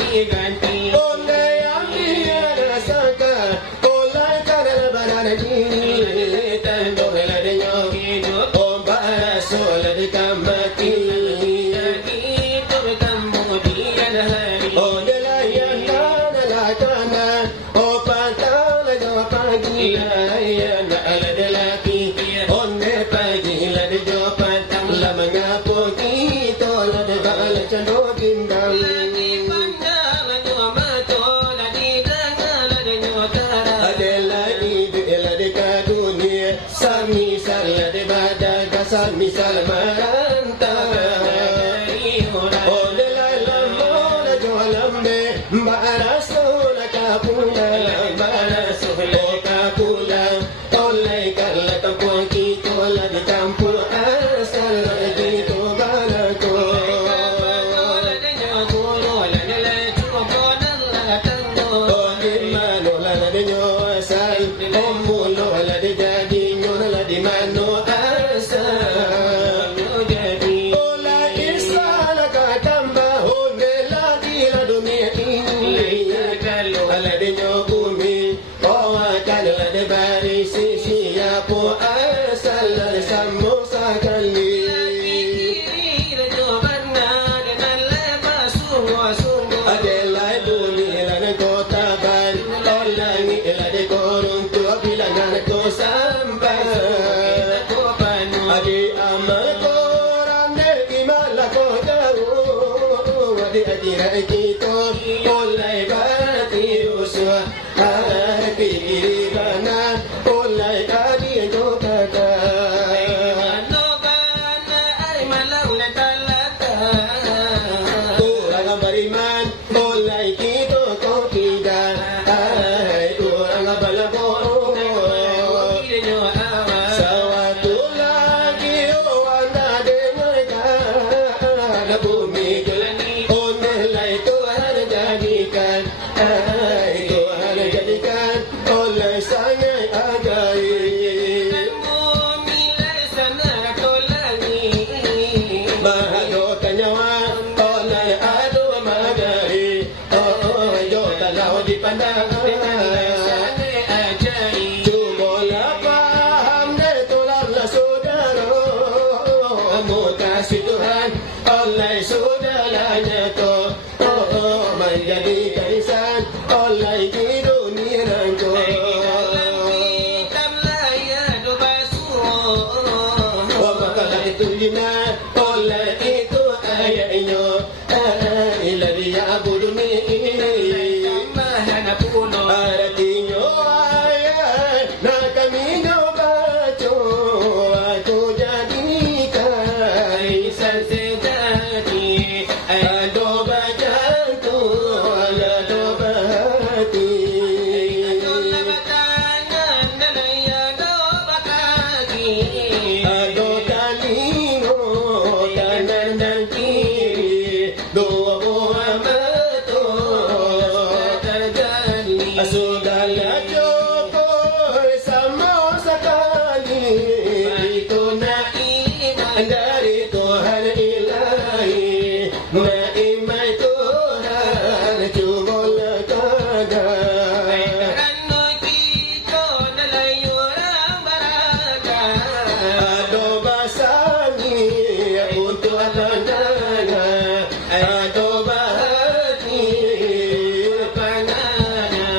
ganti-ganti. Onde yang dia rasakan, oleh karena lebaran ini, tanduk ladanya hidup, ombak rasul dikamati, itu kemudian hari. Onde layan kanalah kanan, opat tak jawab pagi, layan ada lelaki, onde pagi lada jawab petang, lah mengapa kita lada bala candok timbang. Misal de badaga san misal marantara o de la lamona jolambe barasola kapula barasola kapula tolai kala kampung kita la di campur asal di to balako la de nyagolo la de la chuko la tango o de mano la de nyo asal omulo la de jadi di mano asal jadi ola isala katamba honde lagi la dunia ini kalau ala de nyokumi oh kalau la de baris siapa asal la samosa kali adela dunia la kota ban olangi la de korun tu bilangan ko sampai adi amal koran de imala ko jauh adi ajira kita oleh bati uswa hati iribana oleh adi jokata no bana ai malau le talata orang beriman oleh kita ko tidak ai orang balago oleh saudaranya to menjadi kaisan oleh di dunia rangko wabakalah itu lina oleh itu ayahnya ila dia abuduni artinya ayah nak kami baca aku jadikan isan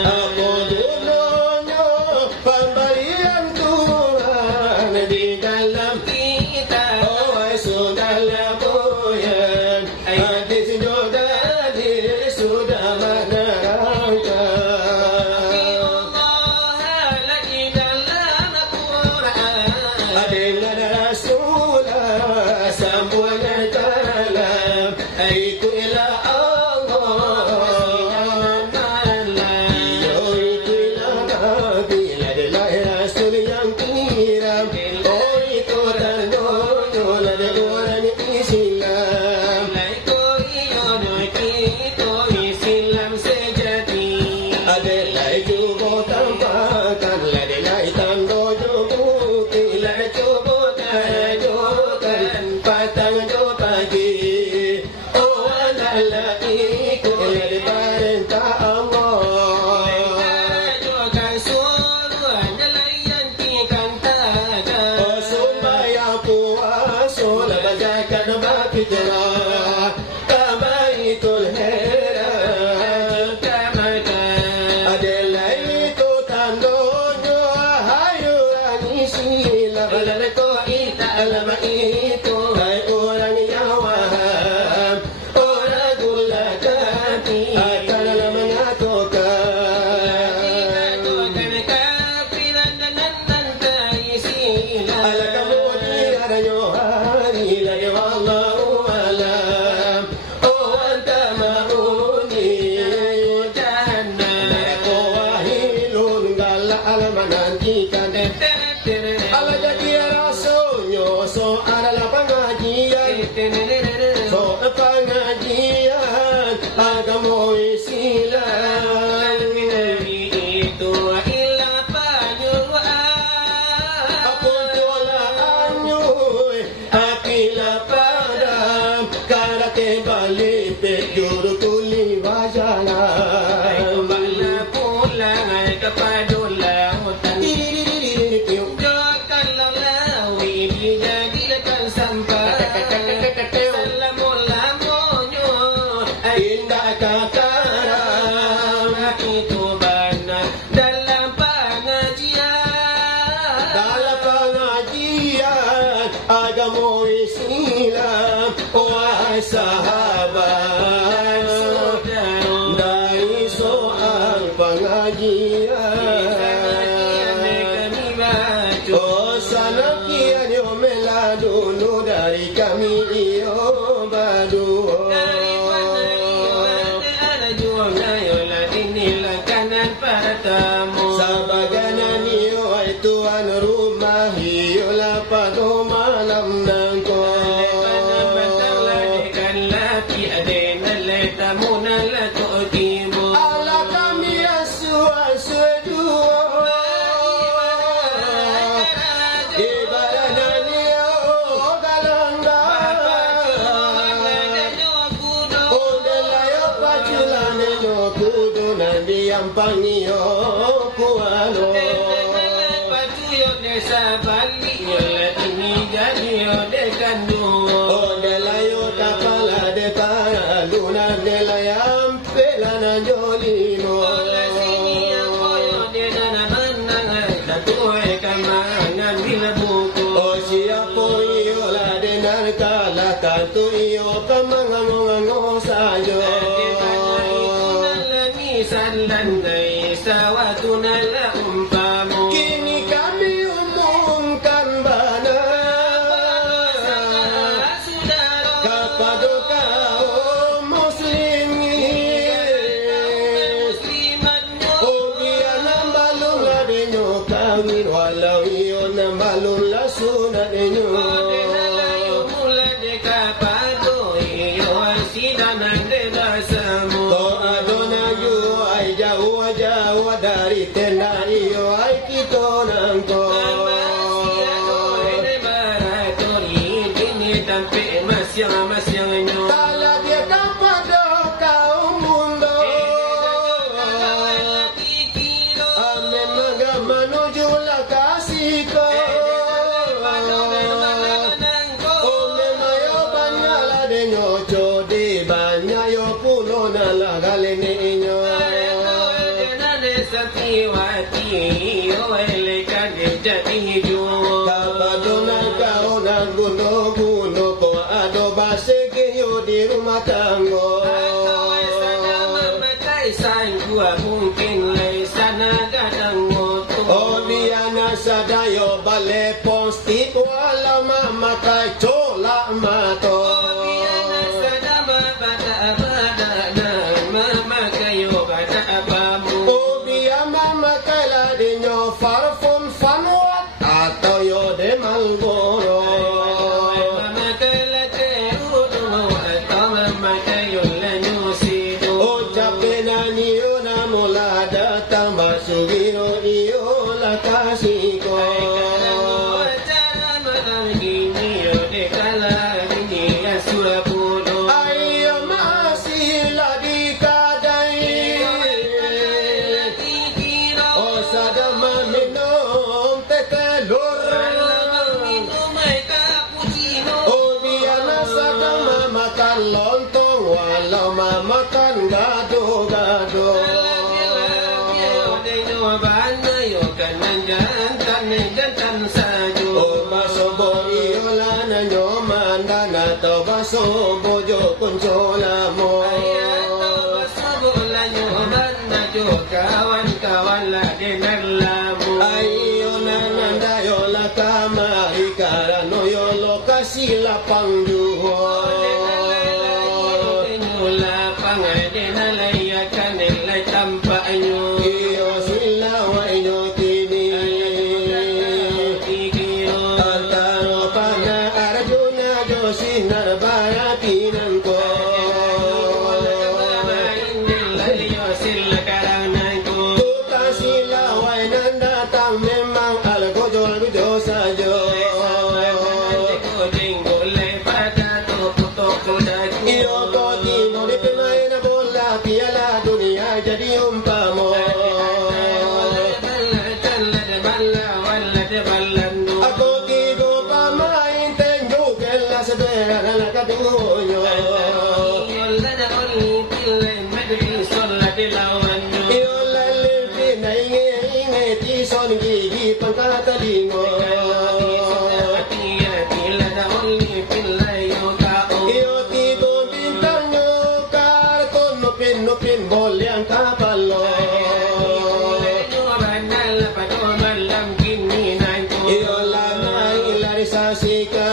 aku silang itu ila panyuruan apun tola anyoy akila padam karate balik juru tuli wajana bala pulang kepadula hutan jokan lalawi dijadikan sampah salamulamonyo indah kakaram itu benar dalam pengajian agama Islam wahai sahabat dari soal pengajian oh sana kian yo meladunu dari kami iyo badu sabaganan iyo ay tuan rumah iyo lapado malam nangko ala kami asu-asu-duo ibaranan iyo galanda ondelayo pacilane no kudo nandiampang iyo kuano ondelayo tapala de paluna delayam pelana jolimo oh siapa iyo la denar kala kantu iyo kamangangongango sayo kini kami umumkan bana kepada kaum muslimin oh dia nambalun ladenyo kami walau iyo nambalun lasuna denyo jauh dari tenda iyo ay kito nangko tala dia kepada kaum mundo ame maga menuju lakasi ko ome mayo banyala de nyocho di banyayo puno nala galene inyo kapadona kau na guno-guno ko ado base keyo di rumah tanggo oh dia nasadayo bale postit wala mamakai cola mato farfun fanuat atau yo de malboro oh capena niyo na mula datang basugiro iyo la kasiko ayo masih lagi kadai oh sadama minum tekelur oh biana sadama makan lontong walau makan gado-gado oh basobo iyo lana nyoman dana to basobo jo kuncola mo kawan-kawan la denar lamu ayo nananda yo la kamari karano yo lokasi lapang duho lapang dena laya kanelai tampak nyo iyo sila wa inyo kini antaro pana arjuna josinar barapinan ko jadi umpama. Aku tigo pamain tenju kelas berana kadunya. Yola lepi nainge tison gigi pangkatalingo. Yo tigo bintang nyukar nupin bol yang kapalo. Yola mai lari sasika.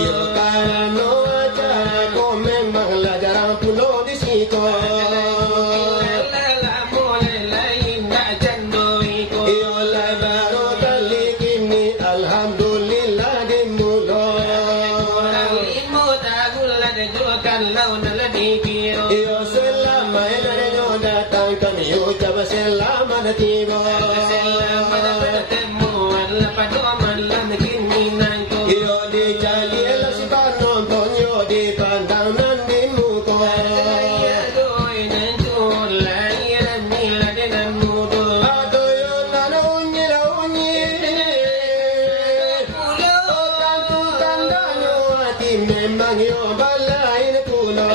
Yo kano acara ko memang lajaran pulau di situ. Yola baru kali kini alhamdulillah dimulai. Yo selama ini datang kami ucap selamat tiba. Yo dicari elah si penonton, yo dipandang nanti muka. Aduh yo nana unyi la unyi. Oh kantukan danyo hati memang yo balain kuno.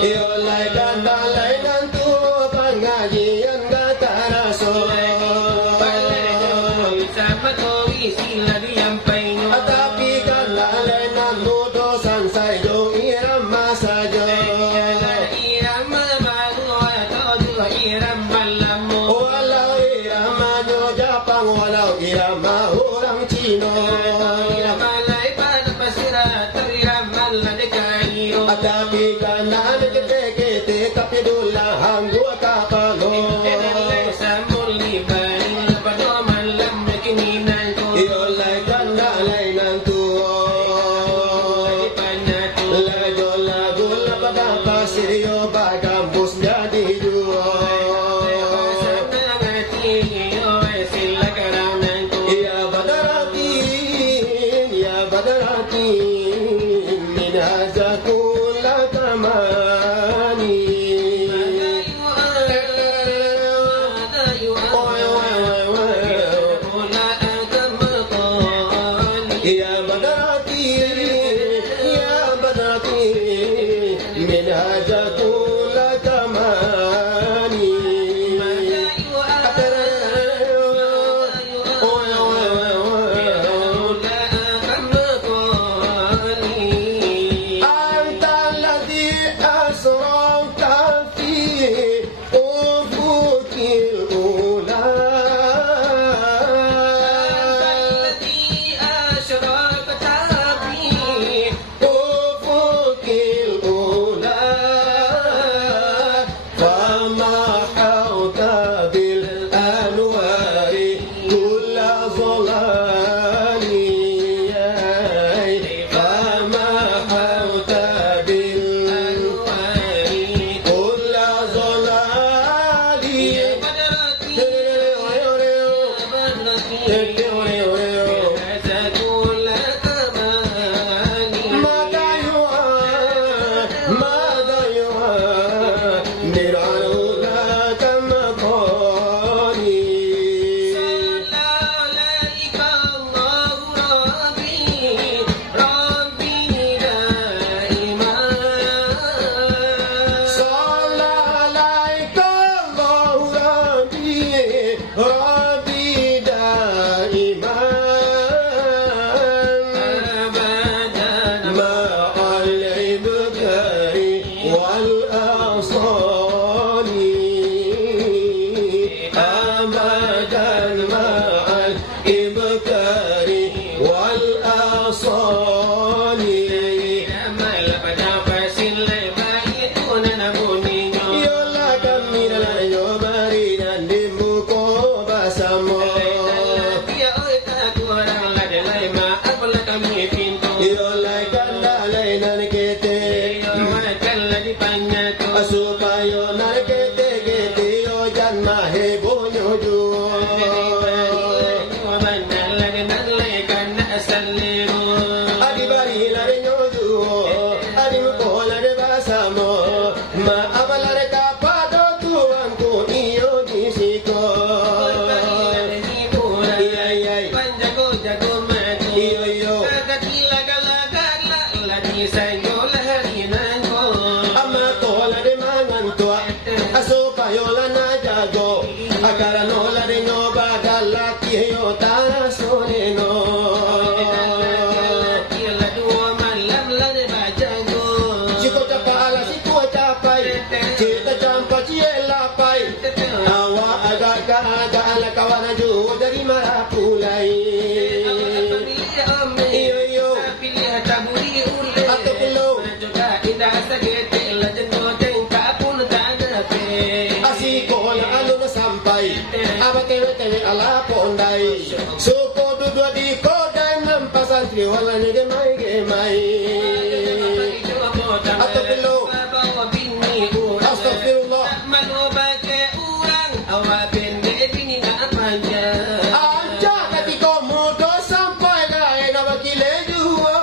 Yo lai dan tu pengajian gata raso. Tapi kan lalai nan mudosan sayo irama saja. Walau irama nyo Jepang, walau irama orang Cina. Tapi kan ada kete tapi dulang dua kapalo. Yo lai kan lalai nan tuo. Lajo lagu pada pasir yo bagambus jadi dua. Ya badaratin min hazatul tamani. Ya badaratin min hazatul tamani. Anta alladhi asrarta fi ufukil ula. Ufukil ula. Dari mukola de basamo Maabala de kapado tuanku iyo disiko Panjago mati Iyo Kagakila-gala-gala Lagi sayo laharinan ko Ama kola de mangantua Asupayola na jago Akaranola de no badalaki yo tara soneno Chiko chapala siku chapai Cita champa ciela pai Awa aga ala kawana ju dari marapulai Iyo iyo Ato pulo Asiko na alo na sampay Aba tewe ala pondai Suko dudwa di kodai Nampasantri wala ni gemay Ato pulo Astagfirullah Aja kati ko mudo sampai na bakile juo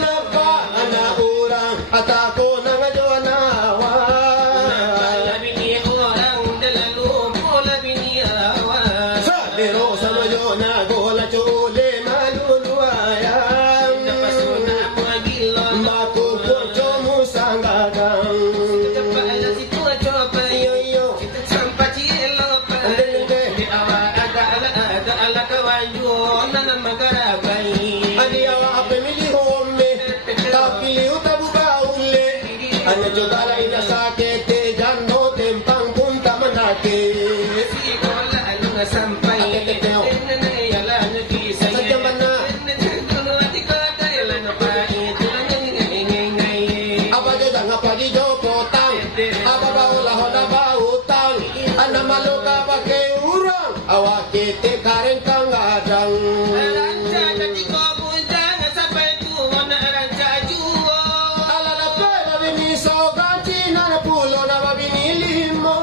Napa anak orang atako na ngajonawa Sadero sama jona gola chole maluluayang Baku poncho musangagang Adiawa apemili homme Tapiliu tabu baule Anya jogala ina sakete Janno tempang punta manake Sadyang mana Apa jodan apa di jopotang Apa baula hoda bautang Ana maluka pakai urang Awak kete karen kang adang Ala na pe babini soganti na pulo na babini limo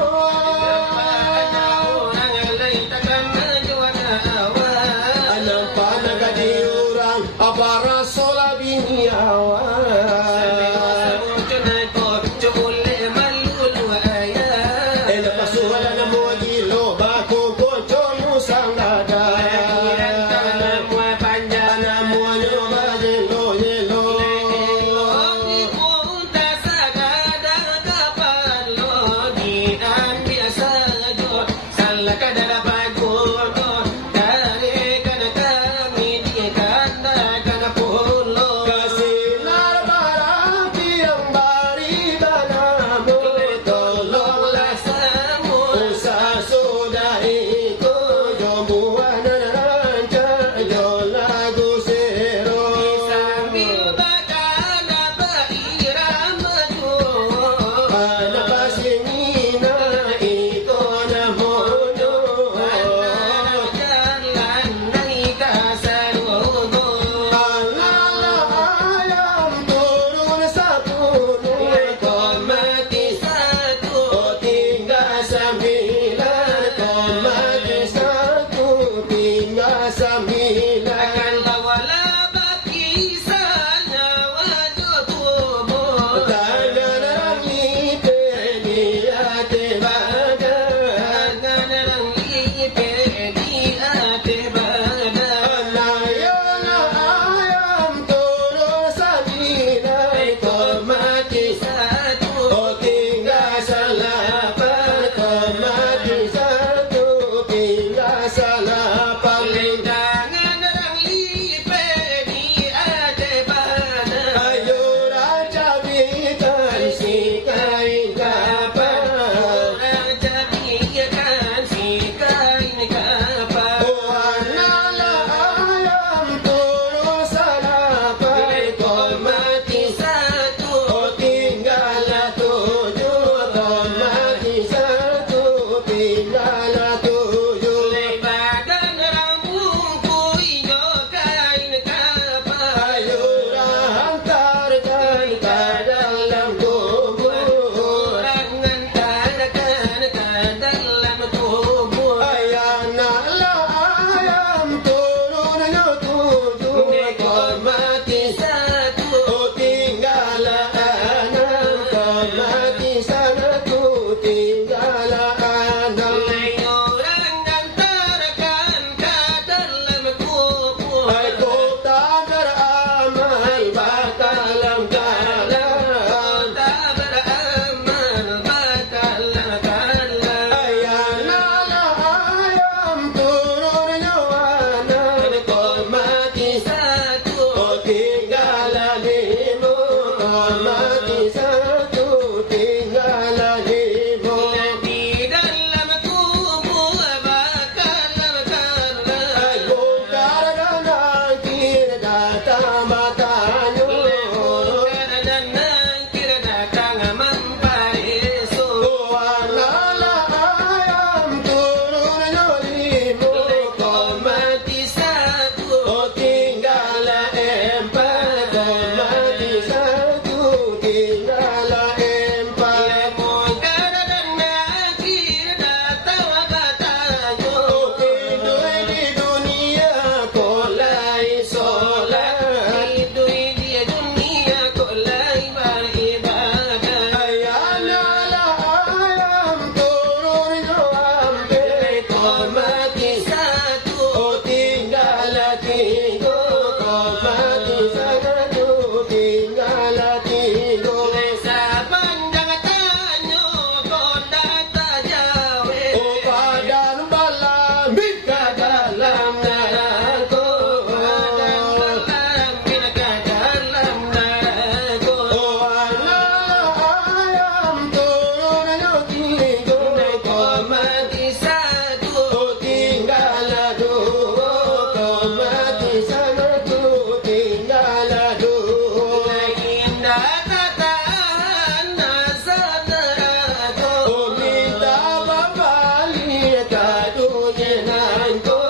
Anang panagadi urang Abara sola biniawa Ena pasuhala na mo gilo Bako poncho musangada Anamuanyo bajelo yelo Kasi narbarang tiyang barida na mo Tolong lasamu Usa sudai ko Jomuan na rancha Jola gusero Ana pasingina ito na mono Alala ayam turun sa puno Komati satu O tinggal sembilan Komati satu tinggal sembilan Tangan rangite dia tebadan Anayana ayam turun sa binay Komati satu O tinggal salapan Komati satu tinggal salapan Ayo raja bitan si kain kapan Anala ayam turun salapan Komati satu O tinggal tujuh Komati satu tinggal tujuh Ayo hantarkan ke dalam kubur Ayana la ayam turun yo tigo, kau mati satu tinggal tigo. Desa panjang tanyo konda tajawe. Oh badan balam bika dalam neraka. Badan balam bika dalam neraka. Oh anak ayam turun tigo, kau Mati satu tinggal dua, kau mati satu tinggal dua. indah tataan nasa neraka. Oh minta babali kadunya nangko.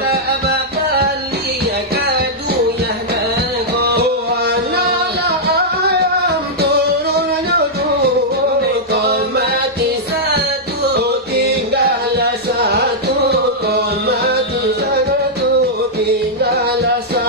Tak bakali kadunya nangko. Oh anak ayam turun dua, kau mati Satu tinggal satu, kau mati satu tinggal satu.